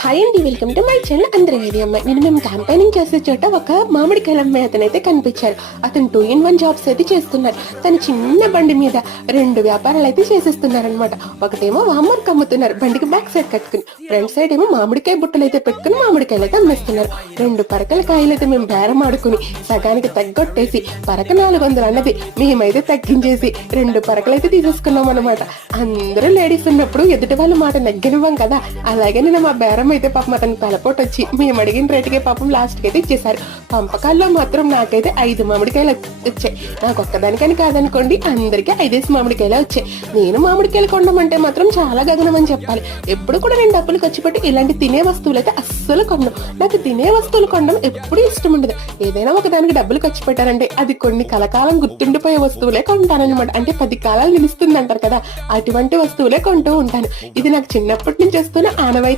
Hi అండి welcome to my channel అందరి అమ్మాయి? నేను మేము క్యాంపెయినింగ్ చేసే చోట ఒక మామిడికాయల అమ్మాయి అతను అయితే కనిపించారు. అతను టూ ఇన్ వన్ జాబ్స్ అయితే చేస్తున్నారు తన చిన్న బండి మీద రెండు వ్యాపారాలు అయితే చేసేస్తున్నారు అనమాట ఒకటేమో వామర్క్ అమ్ముతున్నారు. బండికి బ్యాక్ సైడ్ కట్టుకుని ఫ్రంట్ సైడ్ ఏమో మామిడికాయ బుట్టలు అయితే పెట్టుకుని మామిడికాయలు అయితే అమ్మేస్తున్నారు. రెండు పరకల కాయలు అయితే మేము బేరం ఆడుకుని సగానికి తగ్గొట్టేసి పరక నాలుగు వందలు అన్నది మేమైతే తగ్గించేసి రెండు పరకలు అయితే తీసేసుకున్నాం అనమాట అందరూ లేడీస్ ఉన్నప్పుడు ఎదుటి వాళ్ళ మాట నెగ్గనివ్వం కదా. అలాగే నేను మా బేరం అయితే పాపం అతనికి తలపోటు వచ్చి మేము అడిగిన రేటుకే పాపం లాస్ట్కి అయితే ఇచ్చేసారు పంపకాల్లో మాత్రం నాకైతే ఐదు మామిడికాయలు వచ్చాయి. నాకు ఒక్కదానికని కాదనుకోండి అందరికీ ఐదేసి మామిడికాయలు వచ్చాయి. నేను మామిడికాయలు కొనమంటే మాత్రం చాలా గగనం అని చెప్పాలి. ఎప్పుడు కూడా నేను డబ్బులు ఖర్చు పెట్టి ఇలాంటి తినే వస్తువులు అయితే అస్సలు కొనను. నాకు తినే వస్తువులు కొనడం ఎప్పుడూ ఇష్టం ఉండదు. ఏదైనా ఒక దానికి డబ్బులు ఖర్చు పెట్టారంటే అది కొన్ని కలకాలం గుర్తుండిపోయే వస్తువులే కొంటానన్నమాట. అంటే పది కాలాలు నిలుస్తుంది అంటారు కదా అటువంటి వస్తువులే కొంటూ ఉంటాను. ఇది నాకు చిన్నప్పటి నుంచి వస్తున్న ఆనవాయితీ